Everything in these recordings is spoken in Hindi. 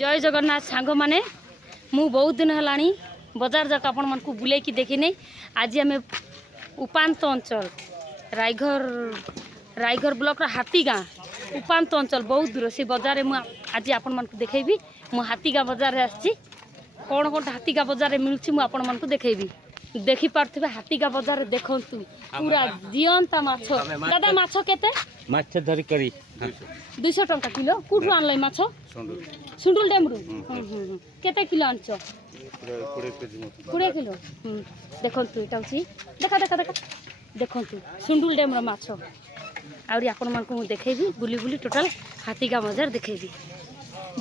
जय जगन्नाथ सांग माने मु बहुत दिन है बजार जाक आपण मन को बुले की देखी आज आम उपात अंचल रायघर ब्लॉक हाथीगाँ उपात अंचल बहुत दूर से बजार में आज आपण मन को देखेबी। मु हाथीगाँ बजार आसी कौन कौन हाथीगाँ बजार मिलूँ मुझे आपण मन को देखेबी। देखी पार्थे हाथीगाँ बजार देखु पूरा जीवंता माछ। दादा माछ केते माछ धरी करी 200 टंका किलो कौटू आनल माछ सुंडुल डेमरू केते किलो आनछ 20 किलो देखु यहाँ देखा देखा देखा देखु सुंडुल डेमर माछ आउरी आपण मन को देखेबी बुली बुली टोटाल हाथीगाँ बजार देखेबी।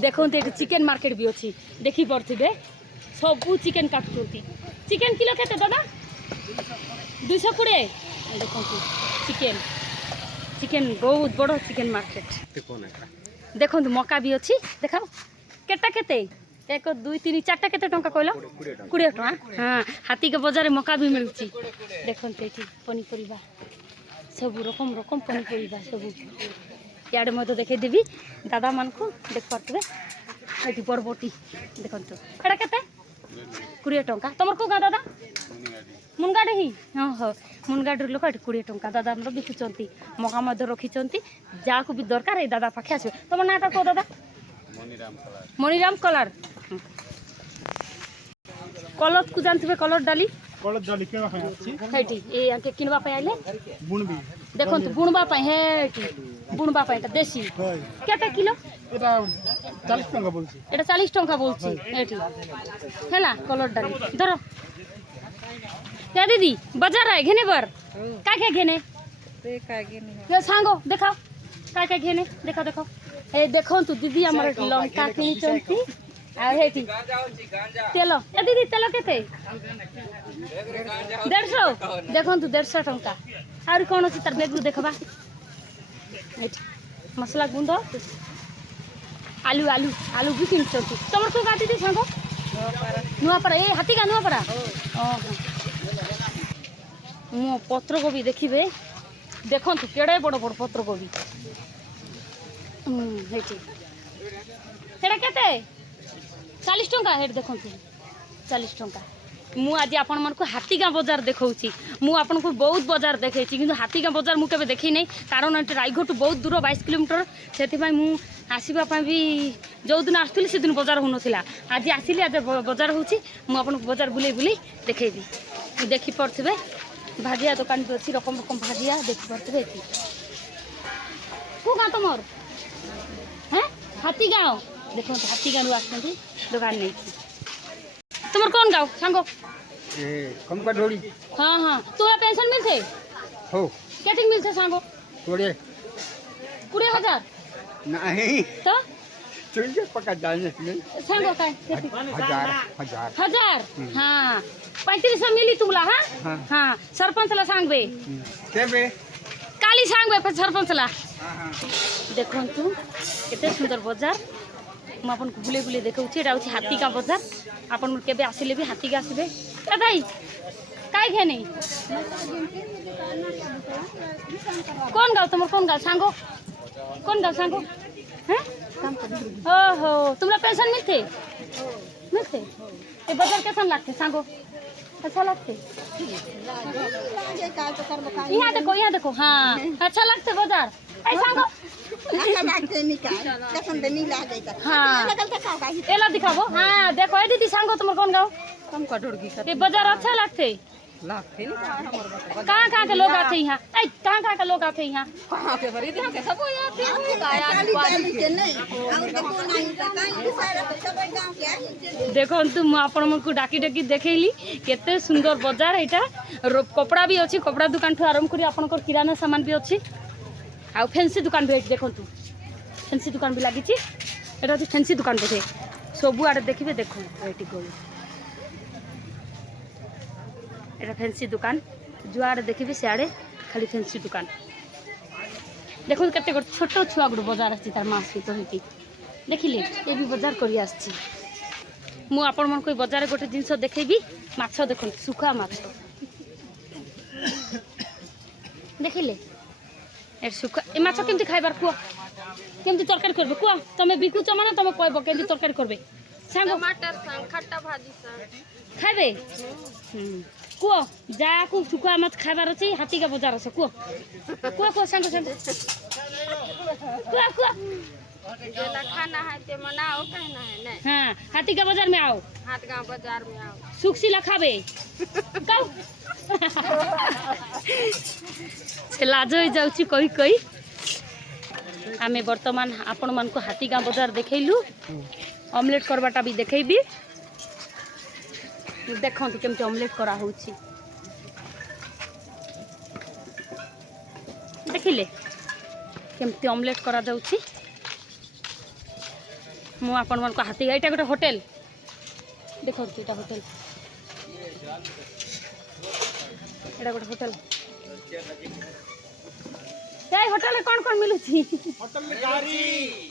देखु ये चिकेन मार्केट भी अच्छी देखी पड़े सबू चिकेन काटुंट चिकेन किलो केते दादा 220 देखु चिकेन चिकेन बहुत बड़ चिकेन मार्केट देखो मका भी अच्छी देखा केटा केते 1 2 3 4टा केते टंका कहलो 20 टंका। हाँ हाथी के बाजार मका भी मिलूँ देखो ये पनीपरिया सब रकम रकम पनीपरिया सब इे मत देखेदेवी दादा मान को देख पारे ये बरबटी देखो एटा केते 20 टंका तुम को गाँ दादा मुनगाड़ी ही हाँ हाँ मुनगाड़ी लोक ये 20 टंका दादा बिकुंट मका रखी जहाँ को भी दरकार है दादा पाखे आस तुम नाटा कह दादा मणिराम कलर कलर को जानते कलर डाली किनवा आइले देखो बुणवा बुणवा देसी केते किलो 40 टंका बोलছি है कलर डाली धर क्या दीदी बाजार आए घेने बर क्या घेने सांगो देखाओ क्या घेने देखो देखो ए देखो तू दीदी आम लंका किनी तेल ए दीदी तेल केते 150 देखो 150 टंका आर कौन अच्छी तार बेगू देखबा मसला गुंड आलू आलू आलू भी किन तुम को गाती थी सांगो नुआपरा ए हाथीगाँ नुआपरा मो पत्र कोबी देखिए देखु केड़े बड़ बड़ पत्र कोबी केते 40 टंका हेड देखु 40 टंका मु आज आपण मन को हाथीगाँ बजार देखौची मु आपण को बहुत बजार देखै कि हाथीगाँ बजार मु केबे देखी नहीं कारण रायघर टू बहुत दूर 22 किलोमीटर से मु आसवा भी जो दिन आसुली से दिन बजार होना आज आसिली आज बजार होची मु आपण को बजार बुले बुले देखेबी देखी पड़े भाजिया दुकान भी अच्छी रकम रकम भाजिया देखी पड़े को गाँ तुम हैं हाथीगाँ देखो हाथीगाँ आसती दुकान नहीं तुम कौन गाँव सांगो हाँ हाँ तुम्हारा पेंशन मिलते हो क्या मिलते सांगो 20,000 नहीं तो पका डालने सांगो काय 1000 हाँ 3500 मिली तुमला हाँ हाँ सरपंचला सांगबे काली सांगबे सरपंचला देखो तू केते सुंदर बाजार मु आपन को बुले बुले देखौछि एटा होछि हाथीगाँ बाजार आपन केबे आसिले भी हाथीगाँ आसिबे ए भाई काय घेने कौन गाँव तुम कौन गाँव सांगो कौन गाँव सांगो हैं ओहो तुमरा पेंशन मिलते मिलते ये बाजार कैसा लगते सांगो अच्छा लगते यहाँ देखो हाँ अच्छा लगते बाजार ऐ सांगो हाँ एला दिखाबो हाँ देखो ए दीदी सांगो तुम कौन गाँव ये बाजार अच्छा लगते कहाँ कहाँ के लोग आते हैं यहाँ कहाँ कहाँ के लोग आते हैं यहाँ देखो तुम आपण को डाकी डाकी देखली केते सुंदर बाजार यहाँ कपड़ा भी अच्छी कपड़ा दुकान ठू आरंभ कर आपन किराना सामान भी अच्छी आ फैंसी दुकान भी देखो फैंसी दुकान भी लगी एटा हूँ फैंसी दुकान बोधे सबू आड़े देखिए देखो ये एटा फैंसी दुकान जुआड़े देखिए सियाड़े खाली फैंसी दुकान देखो केते गोटे छोट छुआ गोटे बजार आसी तार माँ सहित होती देखिले ये भी बजार कर मु आपण मन को बजार गोटे जिनस देखेबी माछ देखो सुखा माछ देखिले ए सुखा ए माछ केमती खाइबार कुआ केमती तरकारी करबे कुआ तमे बिकुच माने तमे कहबो केमती तरकारी करबे सांग टमाटर संग खट्टा भाजी संग खाइबे कुआ जा को सुकुआ माछ खाइबार अछि हाथी का बाजार अछि कुआ कुआ कुआ सांग सांग कुआ कुआ जेला खाना है ते मनाओ कहना है नहीं हां हाथी का बाजार में आओ हाथ गांव बाजार में आओ सुखसीला खाबे काउ से लाज हो जाउची कहि कहि आमे वर्तमान आपण मान को हाथी गांव बाजार देखैलु ऑमलेट करबाटा भी देखैबी देखो केमती ऑमलेट करा होउची देखिले केमती ऑमलेट करा जाउची मु आपण मान को हाथी एटा गोटे होटल देखो एटा होटल एटा गोटे होटल ए होटल में कौन मिलू छी होटल में गारी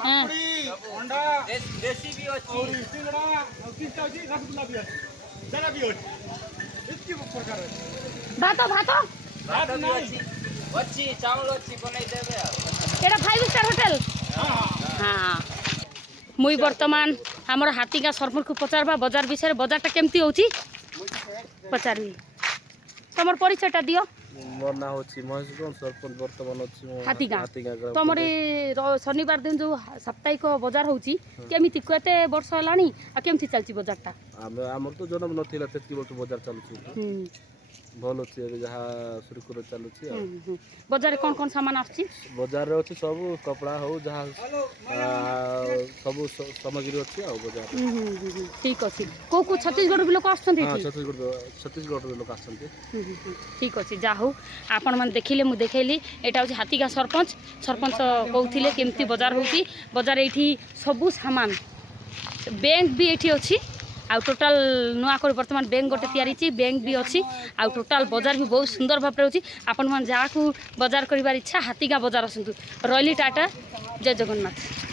पापड़ी अंडा देसी भी अछि और सिंगड़ा और किस्ता अछि रसगुल्ला भी अछि जरा भी अछि इतकी प्रकार अछि भात भी अच्छी चावल अच्छी बनाई देबे एटा 5 स्टार होटल हां मुई वर्तमान हमर हाथी का सरपंच को पचारबा बाजार विषय बाजारटा केमती होची पचारबी तमर परिचयटा दियो मोर ना होची महेशगंज सरपंच वर्तमान अछि हाथीगा तमरे शनिवार दिन जो साप्ताहिक बाजार होची केमिति केते वर्ष हलानी आ केमति चलची बाजारटा हमर तो जन्म नथिला तेतकी वर्ष बाजार चालुची भल अछि जहा सुरकुर चालुची बाजार कौन कौन सामान आछि बाजार रे अछि सब कपड़ा हो जहा सब सामग्री अछि आ बाजार ठीक अछि को छत्तीसगढ़ भी लोक आछथि हां छत्तीसगढ़ लोक आछथि ठीक अछि जा हो आपण मन देखिले मु देखैली एटा होछि हाथीगा सरपंच कहउथिले केमती बाजार होछि बाजार एठी सब सामान बैंक भी एठी अछि आ टोटाल नुआ कर वर्तमान बैंक गोटे तैयारी छी बैंक भी अछि आ टोटाल बाजार भी बहुत सुंदर भाव होछि आपण मन जाकू बाजार करिवार इच्छा हाथीगा बाजार असंतु रॉयली टाटा जय जगन्नाथ।